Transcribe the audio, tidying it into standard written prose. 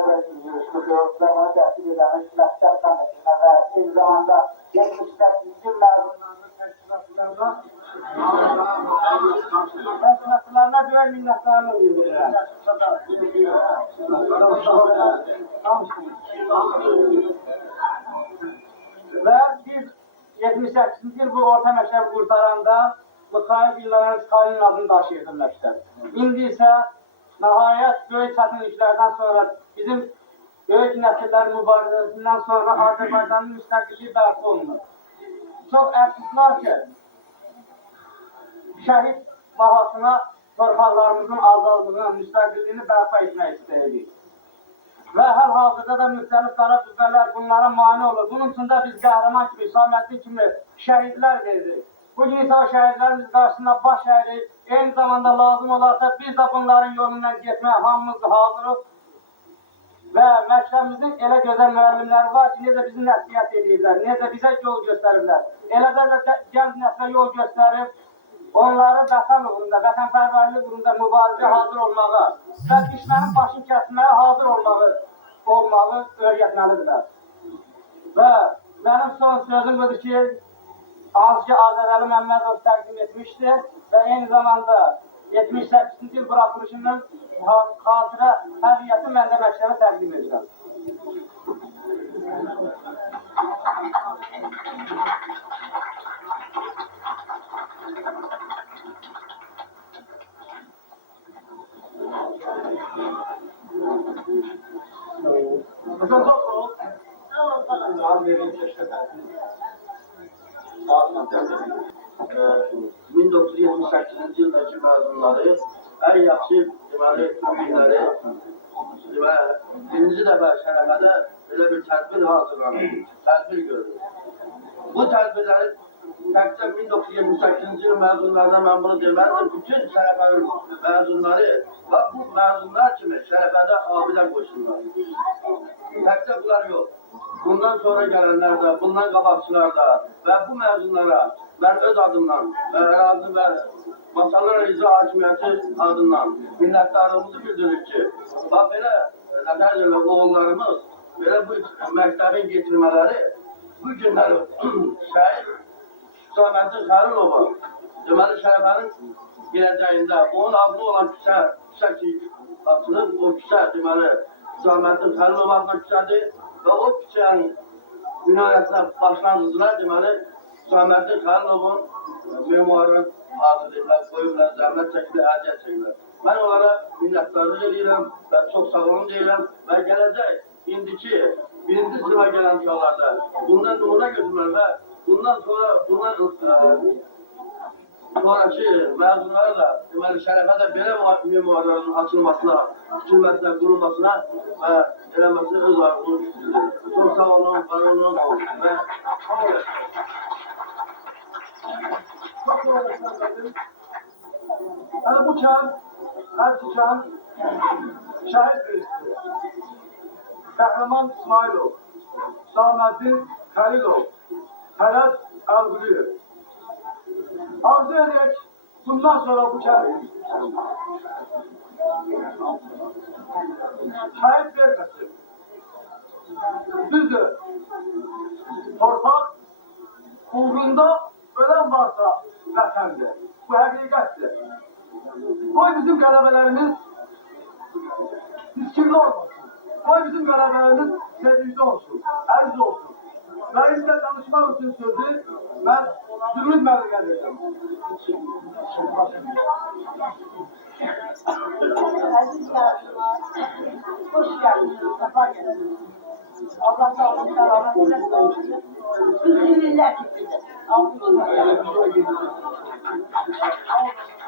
Başkanı zaman tertip eden hizmetler tanışına ve aynı zamanda 78. yıl mezunlarının teşkilatlarına böyle minnettarlık bildirirler. Ve biz 78. yıl bu orta məktəb qurtaranda Mikail İlhan'ın adını daşıyırdılar. İndi ise nihayet böyük çətinliklərdən sonra bizim böyük nəsillər mübarizəsindən sonra Azərbaycanın müstəqilliyi bərpa olunur. Çox əfsuslar ki, şəhid bahasına torpaqlarımızın azadlığını, müstəqilliyini bərpa etmək istəyirik. Və hal-hazırda da müxtəlif qara qüvvələr bunlara mane olur. Bunun üçün də biz qəhrəman kimi, Hüsaməddin kimi şəhidlər veririk. Bugün isə o şəhidlərimiz qarşısında baş əyirik. Eyni zamanda lazım olarsa biz də bunların yolundan getməyə hamımız hazırıq. Və məktəbimizin elə gözəl müəllimləri var ki, necə bizi nəsiyyət edirlər, necə bizə yol göstərirlər. Elədən də gənc nəslə yol göstərib, onları vətən uğrunda, vətənpərvərlik uğrunda mübarizə hazır olmağı və düşmənin başını kəsməyə hazır olmağı öyrətməlidirlər. Və mənim son sözüm budur ki, hansı ki Azərəli Məmmədov təqdim etmişdir və eyni zamanda 78. yıl buraxılışının xatirə hədiyyəti məndə məktəbə təqdim edirəm. Min 1978-ci yıldakı məzunları ən yaxşı ümidləri və birinci dəfə şərəfədə belə bir tədbir hazırlanır, tədbir görülür. Bu tədbirləri təkcə 1978-ci yıl məzunlarına mən bunu deməlidir, bütün şərəfənin məzunları və bu məzunlar kimi şərəfədə abidən qoşurlar. Təkcə bunlar yox. Bundan sonra gələnlər də, bundan qabaqçılar da və bu məzunlara mən öz adımdan və ərazi və Masallar İcra Hakimiyyəti adından minnətdarlığımızı bildiririk ki, belə nəzərlə oğullarımız belə bu məktəbin getirmələri bu günləri şəhid Hüsaməddin Xəlilova deməli şərəfənin gələcəyində onun adlı olan küçə ki açılıb, o küçə deməli Hüsaməddin Xəlilova adlı küçədir və o küçənin minarəsinə başlanğıcına deməli Hüsaməddin Xəlilovun memuarının adını qoyublar, zəhmət çəkilər, əziyyət çəkilər. Mən onlara minnətdarlıq edirəm və çox sağ olun deyirəm və gələcək indiki birinci sınıfa gələn uşaqlarda bundan nümunə götürməli və bundan sonraki məzunlara da deməli şərəfədə belə memuarların açılmasına, küçülməsinə, qurulmasına və eləməsinə öz arzunu bildirir. Çox sağ olun, var olun və Yani bu çağın, her çağın şahit birisi. Kahraman İsmailov, Hüsaməddin Xəlilov, Fərəd Əlqülüyev. Arzu edək, bundan sonra bu çağın şahit verməsin. Düzdür, torpaq uğrunda ölen varsa vətəndir. Bu həqiqətdir. Qoy bizim qələbələrimiz riskli olmasın. Qoy bizim qələbələrimiz sevinçli olsun, əziz olsun. Və indi danışmaq üçün sözü mən Zümrüd müəllimə verəcəm. Əziz yardımlar, hoş geldiniz, sefa geldiniz. Allah sağlık, selamet versin. Bütün millet için.